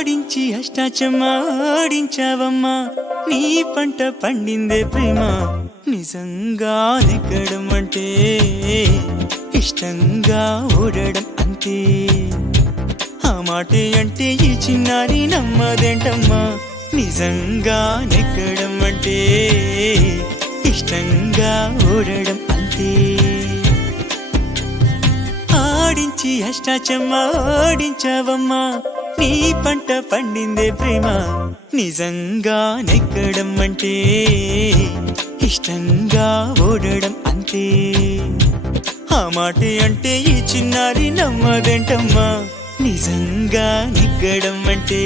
ఆడించి అష్టాచమాడించావమ్మా నీ పంట పండిందే ప్రేమ నిజంగా నెగ్గడం అంటే ఇష్టంగా ఓడడం అంతే ఆ మాటే అంటే ఈ చిన్నారి నమ్మదేంటమ్మా నిజంగా నెగ్గడం అంటే ఇష్టంగా ఓడడం అంతే ఆడించి అష్టాచమాడించావమ్మా నీ పంట పండిందే ప్రేమ నిజంగా నెగ్గడం అంటే ఇష్టంగా ఓడడం అంతే ఆ మాటే అంటే ఈ చిన్నారి నమ్మదేంటమ్మా నిజంగా నెగ్గడం అంటే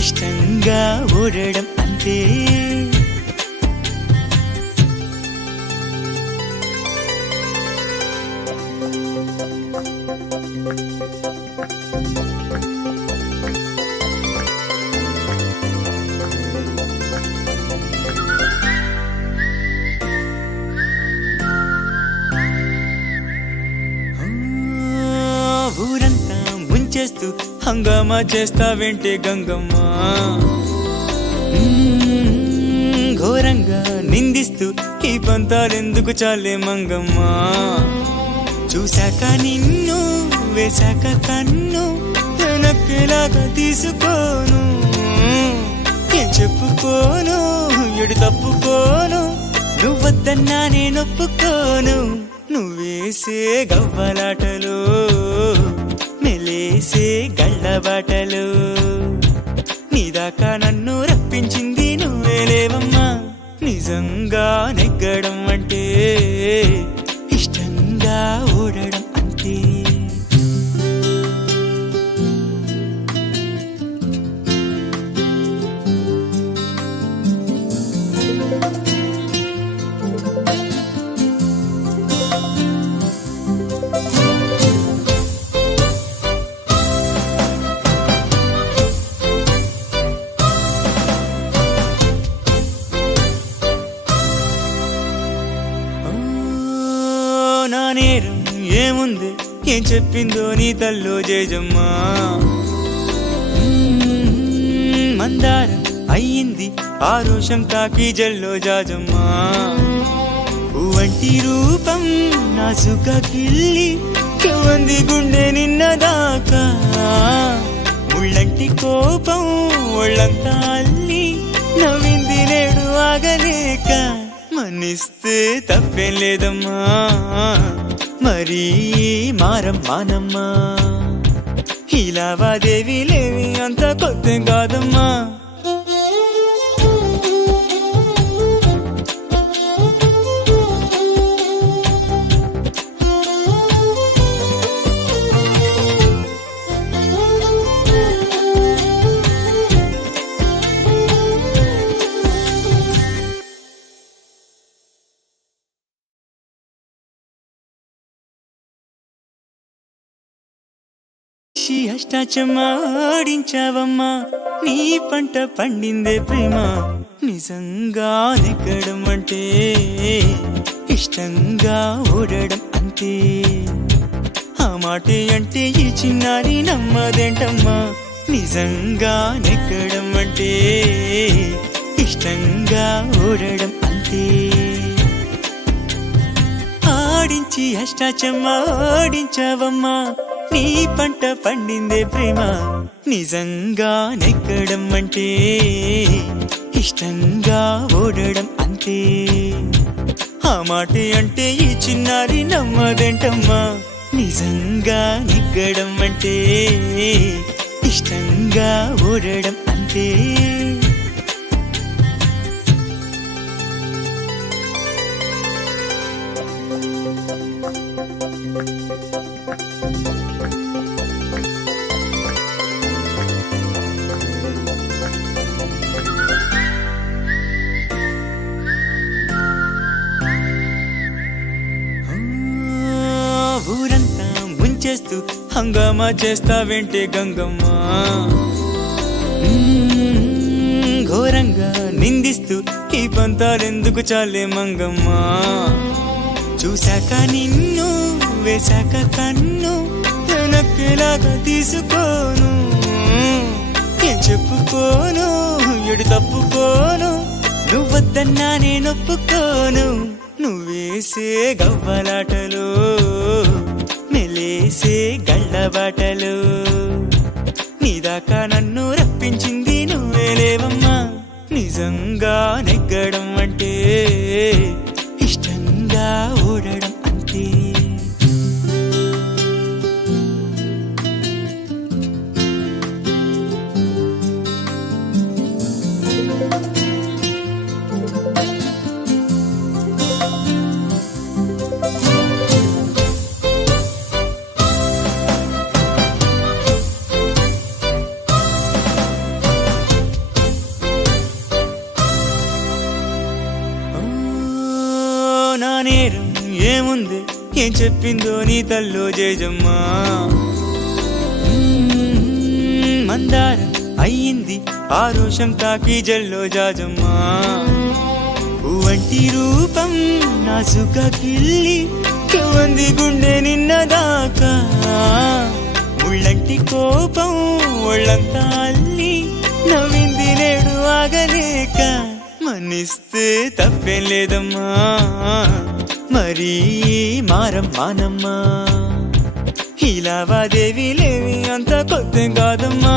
ఇష్టంగా ఓడడం అంతే ఊరంతా ముంచేస్తూ హంగామా చేస్తావేంటే గంగమ్మ ఘోరంగా నిందిస్తూ ఈ పంతాలెందుకు చాలే మంగమ్మ చూశాక నిన్ను వేశాక కన్ను వెనక్కిలాగా తీసుకోను ఏం చెప్పుకోను ఎడు తప్పుకోను నువ్వద్దన్నా నేనొప్పుకోను నువ్వేసే గవ్వలాటలు మెలేసే గళ్ళబాటలు నీదాకా నన్ను రప్పించింది నువ్వేలేవమ్మా నిజంగా నెగ్గడం అంటే ఇష్టంగా ఓడడం అంతే నా నేరం ఏముంది ఏం చెప్పిందో నీ తల్లో జేజమ్మా మందారం అయ్యింది ఆరోషం తాకి జల్లో జాజమ్మా వంటి రూపం నా సుఖ కిల్లి వంది గుండె నిన్నదాకా ముళ్ళంటి కోపం ఒళ్ళంతా అల్లి నవ్వింది నేడు ఆగలేక మన్నిస్తే తప్పేం లేదమ్మా మరీ మారమ్మానమ్మా ఈ లావాదేవీలేవి అంత కొత్త కాదమ్మా అష్టాచమాడించావమ్మా నీ పంట పండిందే ప్రేమ నిజంగా నెగ్గడం అంటే ఇష్టంగా ఓడడం అంతే ఆ మాటే అంటే ఈ చిన్నారి నమ్మదేంటమ్మా నిజంగా నెగ్గడం అంటే ఇష్టంగా ఓడడం అంతే ఆడించి అష్టాచమాడించావమ్మా నీ పంట పండిందే ప్రేమ నిజంగా నెగ్గడం అంటే ఇష్టంగా ఓడడం అంతే ఆ మాటే అంటే ఈ చిన్నారి నమ్మదేంటమ్మా నిజంగా నెగ్గడం అంటే ఇష్టంగా ఓడడం అంతే ఊరంతా ముంచేస్తూ హంగామా చేస్తావేంటే గంగమ్మ ఘోరంగా నిందిస్తూ ఈ పంతాలెందుకు చాలే మంగమ్మ చూశాక నిన్ను వేశాక కన్ను వెనక్కిలాగా తీసుకోను చెప్పుకోను ఎడు తప్పుకోను, నువ్వొద్దన్నా నేనొప్పుకోను. నువ్వేసే గవ్వలాటలు మెలేసే గళ్ళబాటలు, నీదాకా నన్ను రప్పించింది నువ్వేలేవమ్మా. నిజంగా నెగ్గడం అంటే ఇష్టంగా ఓడడం అంతే. నా నేరం ఏముంది, ఏం చెప్పిందో నీ తల్లో జేజమ్మా. మందారం అయ్యింది ఆ రోషం తాకి జల్లో జాజమ్మా. వంటి రూపం నా సుఖ కిల్లి కవంది గుండె నిన్నదాకా, ముళ్ళంటి కోపం ఒళ్ళంతా అల్లి నవ్వింది నేడు ఆగలేక. మన్నిస్తే తప్పేం లేదమ్మా, మరీ మారం మానమ్మా. ఈ లావాదేవీ లేవి అంత కొత్త కాదమ్మా.